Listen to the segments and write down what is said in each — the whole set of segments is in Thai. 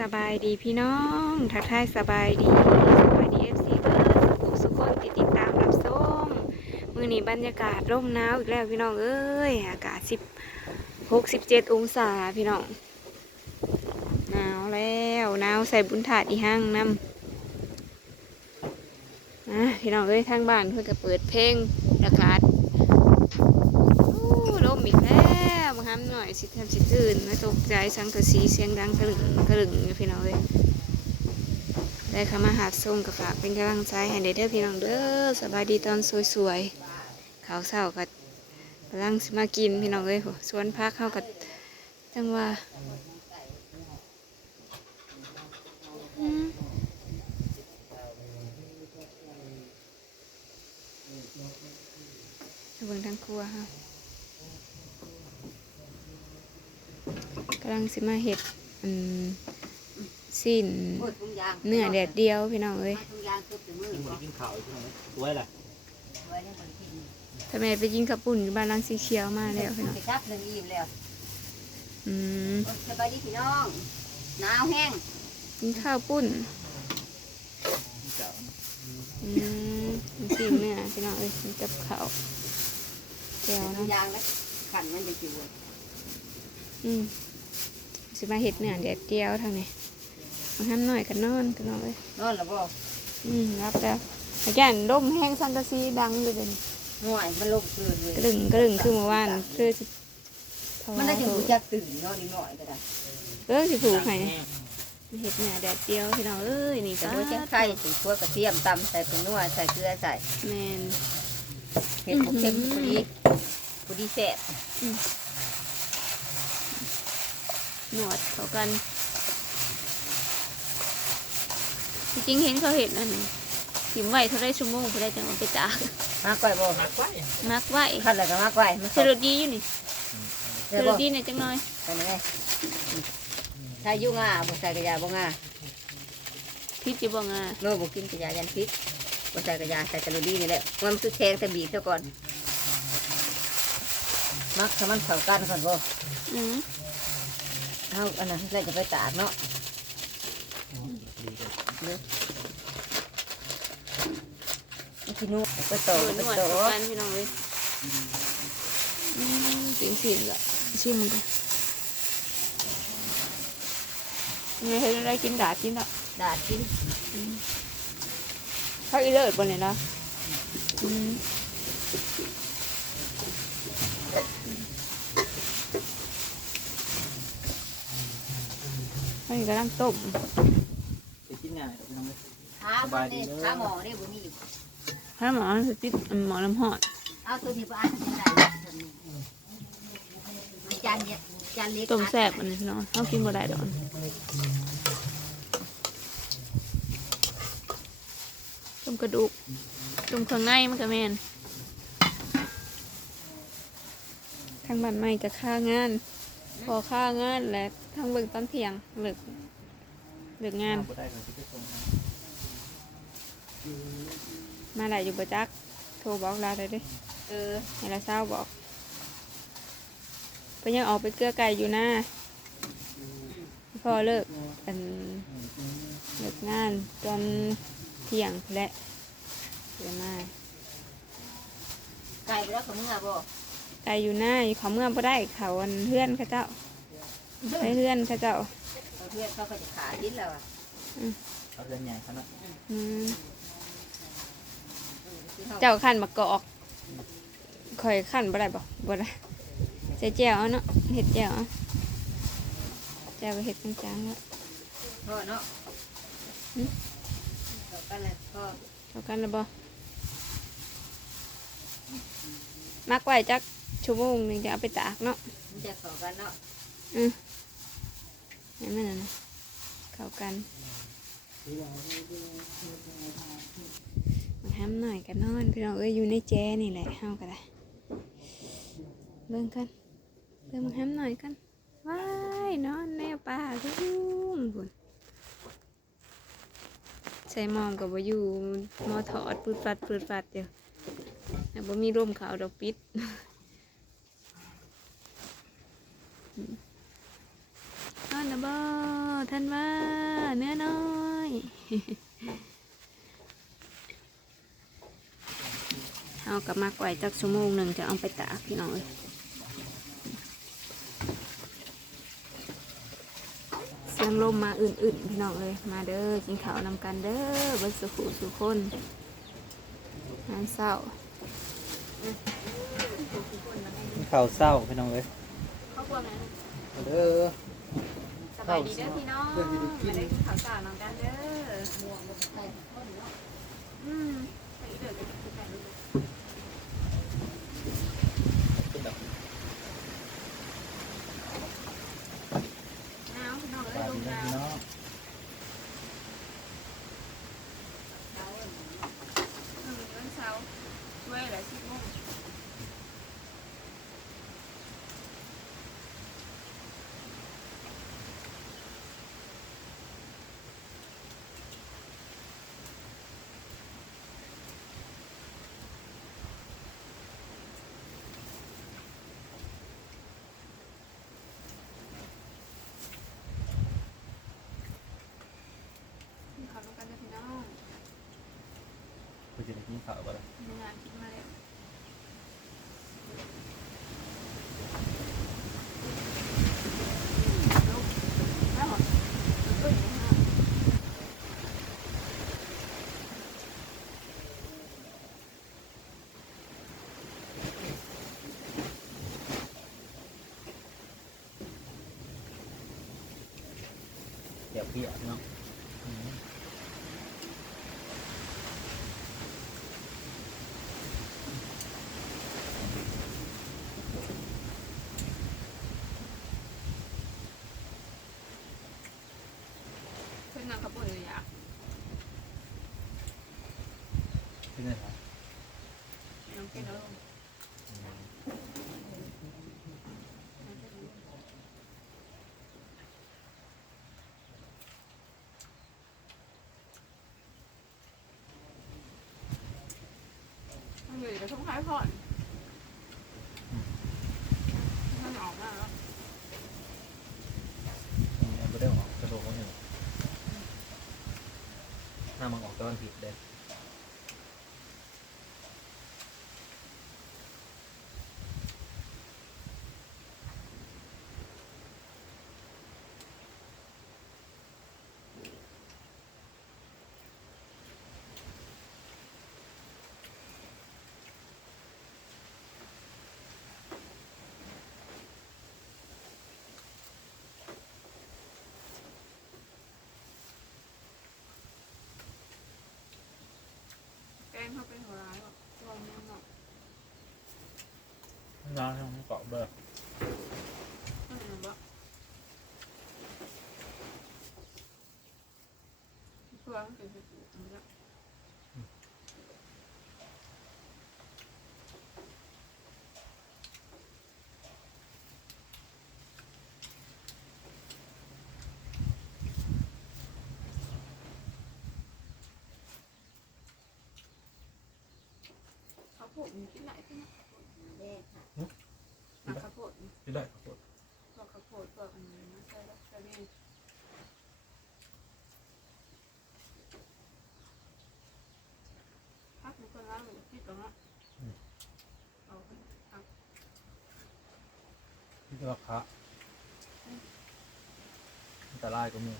สบายดีพี่น้องทักทายสบายดีเอฟซีเบอร์สุคนติดตามรับส้มมื้อนี้บรรยากาศร่มหนาวอีกแล้วพี่น้องเอ้ยอากาศ16-17 องศาพี่น้องหนาวแล้วหนาวใส่บุญถาดอีห้างน้ำพี่น้องเอ้ยทางบ้านเพื่อนก็เปิดเพลงอากาศร่มอีกแล้วมาห้ามหน่อยสิทำสิตื่นไม่ตกใจสังกะสีเสียงดังกระลึงพี่น้องเอ้ยได้เข้ามาหาส่งกับฝากเป็นกำลังใจให้เด้อพี่น้องเด้อสบายดีตอนสวยๆข้าวเช้ากับกำลังมากินพี่น้องเอ้ยสวนพักเข้ากับจังว่าเบิ่งทั้งครัวค่ะกำลังสิมาเห็ดสิ้นเนื้อแดดเดียวพี่น้องเอ้ยทำไมไปยิงขับปุ่นอยู่บ้านลังสีเขียวมาแล้วพี่น้องสบายดีพี่น้องหนาวแห้งกินข้าวปุ้นสิ้นเนื้อพี่น้องเอ้ยมันกับข้าวแก้วนะยางแล้วขันมันจะจิ๋วสิมาเห็ดเนื้อแดดเดียวทางนี้มาทำหน่อยกันนอนกันนอนเลยนอนหรือเปล่ารับแล้วแก่นร่มแห้งสังกะสีดังเลยเป็นห่วยมันลงตื่นเลยกระดึงคือเมื่อวานคือมันได้ถึงจะตื่นนอนนิดหน่อยก็ได้สิถูกไงเห็ดเนื้อแดดเดียวพี่น้องเอ้ยนี่ก็ด้วยเจ้าไข่ใส่ขั่วกระเทียมตำใส่เป็นนัวใส่เกลือใส่แมนเห็ดเค็มพอดีแซ่บหนวดเขากันจริงๆเห็นเขาเห็ดนั่นถิ่มไหวเท่าไรชั่วโมงเพื่อได้จังเอาไปตากมากไว้บ่มักไว้ขั้นอะไรก็มากไว้เสรดีอยู่นี่เสรดีเนี่ยจังหน่อยใส่ไหมใส่ยุ่งอ่ะบ่ใส่กระยาบ่งาพิษจะบ่งาโน่บ่กินกระยายันพิษบ่ใส่กระยาใส่กระดีนี่แหละมันคือแข็งแต่บีบเท่าก่อนมักถ้ามันเข้ากันก่อนบ่เอาอันนั้นแล้วจะไปตากเนาะกินนู่ไปโตไปโตกันพี่น้องเลยสิ่งละชิมมันกันนี่ให้ได้กินดาดกินละดาดกินเขาอีเลิศบนเนี่ยนะอันนี้กำลังต้มกินง่ายสบายดีเลยหมอเนี่ยบุญนี่หมอสติหมอน้ำหอดเอาตัวที่บ้านจานเนี่ยจานเล็กต้มแซ่บอันนี้พี่น้องเขากินบ่ได้ดอกต้มกระดูกต้มเครื่องในมันก็แม่นทางบ้านใหม่จะฆ่างานพอฆ่างานแล้วทางเบิ่งตอนเที่ยงเลิกงานมาไหนอยู่ประจักโทรบอกเราเลยดิให้เราเศร้าบอกไปยังออกไปเกลือไก่อยู่นะพอเลิกงานตอนเที่ยงและเดี๋ยวมาไก่ไปแล้วเขาเมื่อบ่ไก่อยู่หน้าเขาเมื่อบ่ได้เขาเพื่อนเขาเจ้าไปเพื่อนเขาเจ้าเพื่อนเขาก็จะขาดิ้นแล้วเขาเพื่อนใหญ่เขาเนาะเจ้าขั้นมากอกคอยขั้นบ่ได้บ่ได้ใส่แจ่วเนาะเห็ดแจ่วแจ่วไปเห็ดจางๆแล้วพ่อเนาะเข้ากันเลยพ่อเข้ากันแล้วบ่มักไว้จักชั่วโมงนึงจะเอาไปตากเนาะจะเข้ากันเนาะนั่นน่ะเข้ากันมาทำหน่อยกันนอนพี่น้องเอ้ยอยู่ในแจนี่แหละเฮากันเลยเบิ่งกันเบิ่งมาทำหน่อยกันว้ายนอนแนวป่าทุ่งบุญใส่มอมกับว่าอยู่มอถอดปืดฟัดเดียวแต่ว่ามีร่มขาวดอกปิดนอนนะบ่ท่านว่า เอากลับมาไว้จักชั่วโมงหนึ่งจะเอาไปตากพี่น้องเลยเสียงลมมาอื่นๆพี่น้องเลยมาเด้อกินข้าวนำกันเด้อเบิดสุขุสุขคนงานเศร้า ข้าวเศร้าพี่น้องเอ้ย เขากลัวไหม เด้อ สบายดีเด้อพี่น้องมาได้กินข้าวเศร้านำกันเด้อไปเด้อไปกินกันเด้อหนาวพี่น้องเอ้ยลมหนาว พี่น้อง วันเสาร์ช่วยหลาย10 โมงกินข้าวนำกันเด้อพี่น้อง คุณจะได้กินข้าวบ่ล่ะ มีงานกินมาแล้วลูกแล้วเหรอเอ้ยนะ เดี๋ยวเปียกเนาะอืม เพื่อนนางขับปุ่นเลยอยาก ที่นี่ครับ น้องกินแล้วลงมันอยู่กับทุ่งคล้ายผ่อนมันออกมาแล้ว ยังไม่ได้ออกกระโดดเขาหนึ่งหน้ามันออกตะวันผิดเด้ แกงเขาเป็นหัวร้ายแบบลองเนี่ยเนาะ น้ำให้มันเกาะเบอร์ ไม่เห็นบ่เพื่อนเป็นไปปลูกมันจะข้าวโพดมีกินไหนที่เนี่ยข้าวโพด ที่ได้ครับผม พวกข้าวโพดพวกอันนี้นะใช่แล้วใช่ไหมพักมันก็ล้างมันคิดตรงนั้นเอาไปพัก ที่ราคาแต่ลายก็มี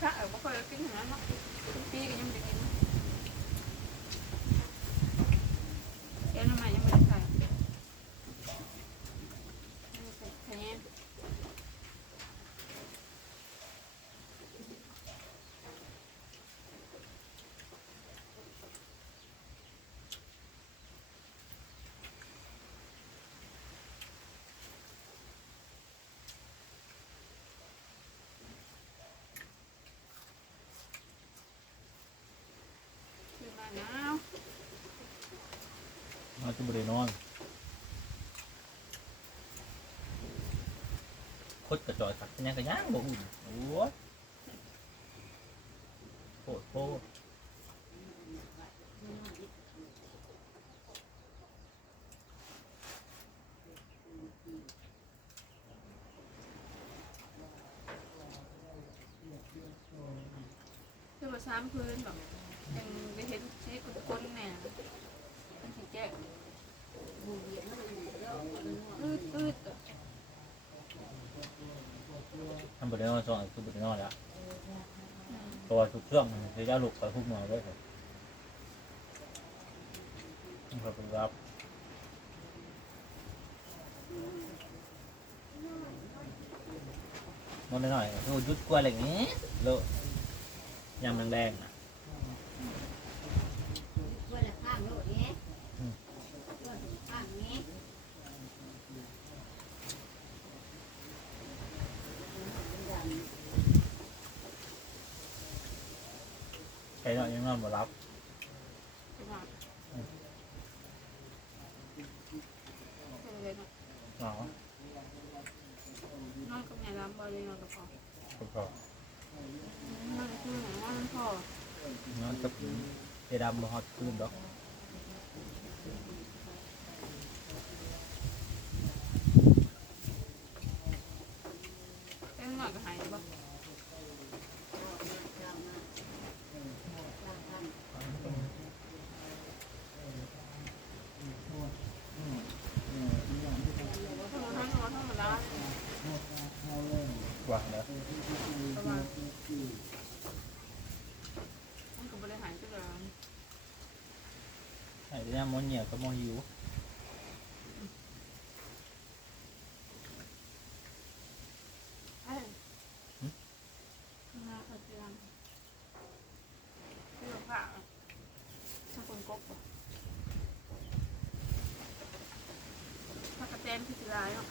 พักไม่ค่อยกินถึงนั้นเนาะทุกปีก็ยังไม่ได้กินแกงน้ำมันยังไม่ได้ใส่แค่นี้คือมาหนาว มาจะบริโนอนคดกระจอยสักยังกระย่างบ่อุ่นโอ้ยโคตรโคตร 3พื้นแบบยังไปเห็นใช้ก้นๆเนี่ยมันสิแจ๊ะ บูเบียนมันอยู่แล้วมันนวด อืด ทำบริโนอนสองคือบริโนอนแล้วตัวทุกช่วงจะจะลุกไปพุ่งมาด้วยครับขอบคุณครับนอนหน่อยๆดูยุดกลัวอะไรอย่างนี้โลยำแรงๆนะ ช่วยละข้างโลดนี้ช่วยข้างนี้ ใครนอนยังนอนบ่รับ ๆจังหวะเป็นอะไรเนาะ เนาะ นอนกับแม่ลำบ่เลยนอนกับพ่อ ขอบคุณ นอนคือหนังนอนพ่อน อนกับเจดำบ่ฮอตคืนดอก แต่หน่อยก็หายบ่ทั้งนอนทั้งหมดแล้ว ว่าแล้ว ประมาณมันก็บ่ได้หายจังเลย ไอ้เรื่องมันเหนียวก็มอหิว เอ้ยน่าจะเตือนเรื่องผ้าถ้าคนกบถ้ากระเตนพิจารณาเนาะ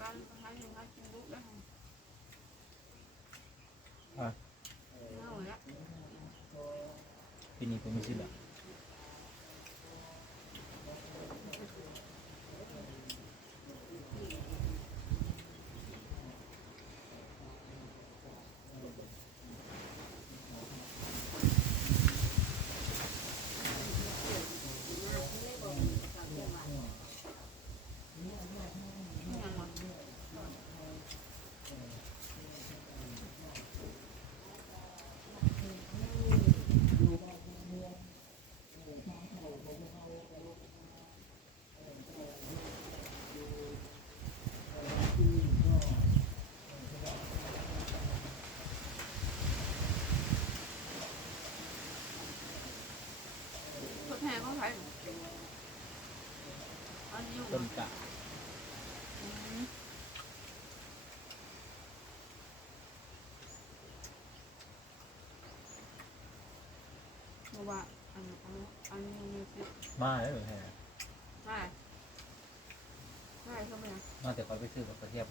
การทำให้ยังไงกินลูกได้ไหมเอาละ ปีนี้ผมมีสิทธิ์ละ ยังวะทดแทนเขาใช้อันนี้อยู่ ต้นกะ เพราะว่าอันนี้มีสิ มาแล้วเหรอแฮะ ได้ได้เข้าไปนะ นอกจากคอยไปซื้อกับกระเทียม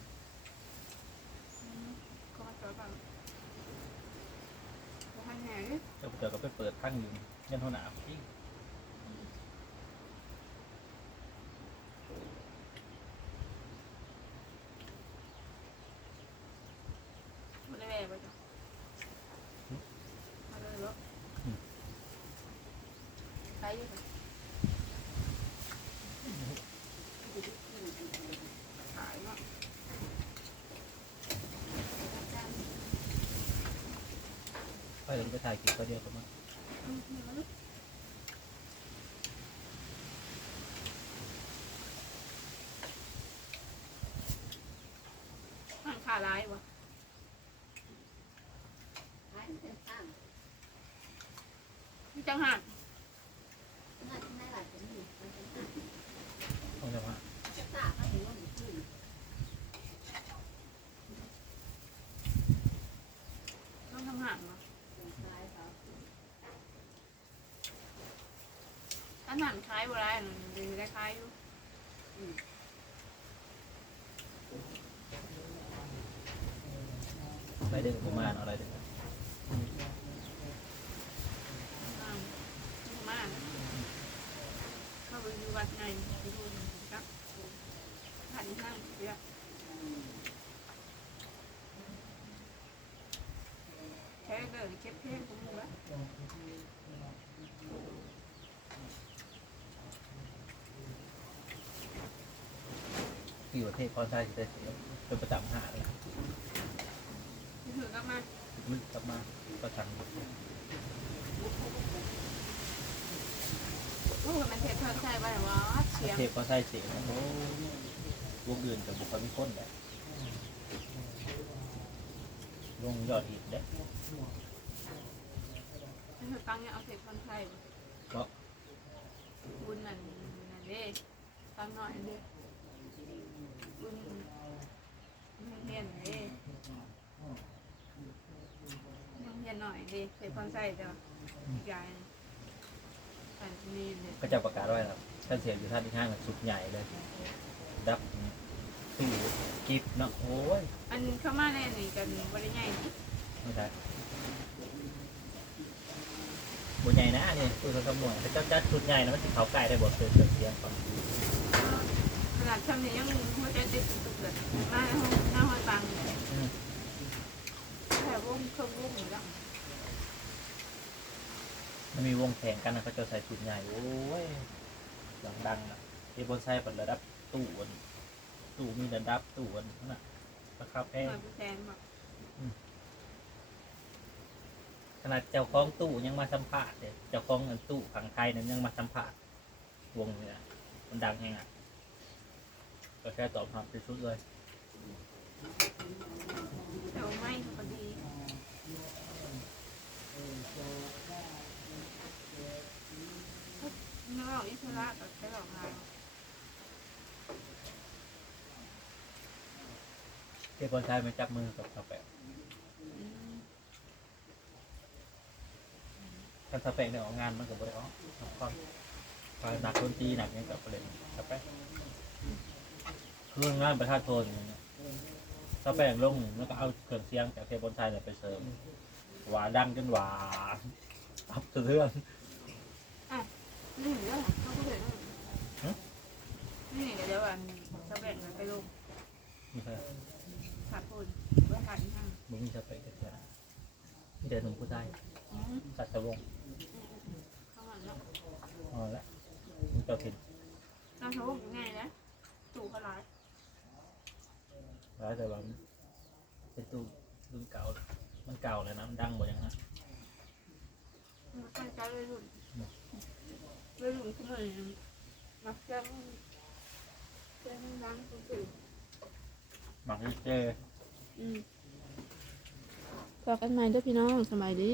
ก็มาเจอกันก็ให้แห่ดิ เจ้าเจอก็ไปเปิดทั้งอยู่ยันหัวหน้าพี่ มาได้แม่ไปจ้ะมาเลยบ่ใช้อยู่ค่ะขายเนาะ ไปเลยไปถ่ายคลิปก็เดียวกันมั้ง มันขาลายวะ ข้างเป็นข้าง นี่จังหัน น่าจะไม่หลับจะมีมันเป็นข้าง เอาจะมา จะตาเขาเห็นว่ามันขึ้น ต้องทำหันวะ ตรงซ้ายเขา ถ้าหันคล้ายโบราณดีได้คล้ายอยู่ อะไรเด็กประมาณอะไรเด็ก มากเข้าไปดูวัดไงไปดูครับหันข้างเยอะแค่เดินเก็บเพลงของมึงวะ กี่ประเทศพอใช้สิได้เสียเป็นประจำหาเลย ถือกลับมา มึงกลับมาก็ทำ โอ้มันเผ็ดเพิ่มใส่ไปหรอวะเชียง เทพก็ใช้เสียโอ้วงอื่นกับบุคคลมีคนแบบลงยอดอีกเด้ มันคือปังเนี่ยเอาเผ็ดคนไทย ก็ บุญนั่นเด้ปังหน่อยเด้บุญเฮียนเด้เฮียนหน่อยเด้เผ็ดคนไทยเด้ออีกอย่างอันนี้เนี่ย ก็จะประกาศไว้แล้วท่านเสียอยู่ท่านที่ห้างสุดใหญ่เลยดับตู้กิฟเนาะโอ้ย อันเข้ามาในนี่กันบริใหญ่ ไม่ได้บนใหญ่นะเนี่ยตู้กำหนดถ้าเจ้าจัดชุดใหญ่นะมันจะเขาไก่ได้บทเสียงก่อน ขนาดช่ำนี้ยังหัวใจติดตุกเลยหน้าห้อยปังแต่วงเครื่องวงอยู่แล้ว มันมีวงแข่งกันนะเขาจะใส่ชุดใหญ่โอ้ยดังๆนะที่บนไซป์เป็นระดับตู้ตู้มีระดับตู้นั่นน่ะราคาแพง แพงแบบ ขนาดเจ้าของตู้ยังมาสัมภาษณ์เลยเจ้าของเงินตู้ฝั่งไทยนั้นยังมาสัมภาษณ์วงเนี่ยมันดังยังไงก็แค่ตอบรับที่สุดเลย แต่ว่าไม่พอดีเนื้ออิสระกับใช้หลอกงาน เจ้าคนไทยมาจับมือกับกาแฟถ้าสเปกเนี่ยออกงานมันกับบริออกความหนักดนตรีหนักยังกับประเด็นกาแฟเครื่องงานประชาชนอย่างเงี้ยสเปกลงแล้วก็เอาเครื่องเสียงจากเทปบนไทยเนี่ยไปเสริมหวานดังจนหวานอับสะเทือน นี่เหรอเขาก็เลยนี่เดี๋ยววันจะแบ่งกันไปลง ไม่ใช่ ขาดทุนเพื่อขาดที่ห้าง มึงมีสเปกเดียวมีแต่หนุ่มผู้ชายสัตว์สวง เข้ามาแล้ว อ๋อละมึงเจ้าถิ่น เราโชว์ยังไงนะตู่เขาร้าย แล้วแต่ว่าเป็นตู้รุ่นเก่ามันเก่าเลยนะมันดังหมดอย่างนั้น มันตั้งใจเลยรุ่นเลยรุ่นขึ้นเลยมักจะดังสุด หมักเจ พอกันใหม่ด้วยพี่น้องสบายดี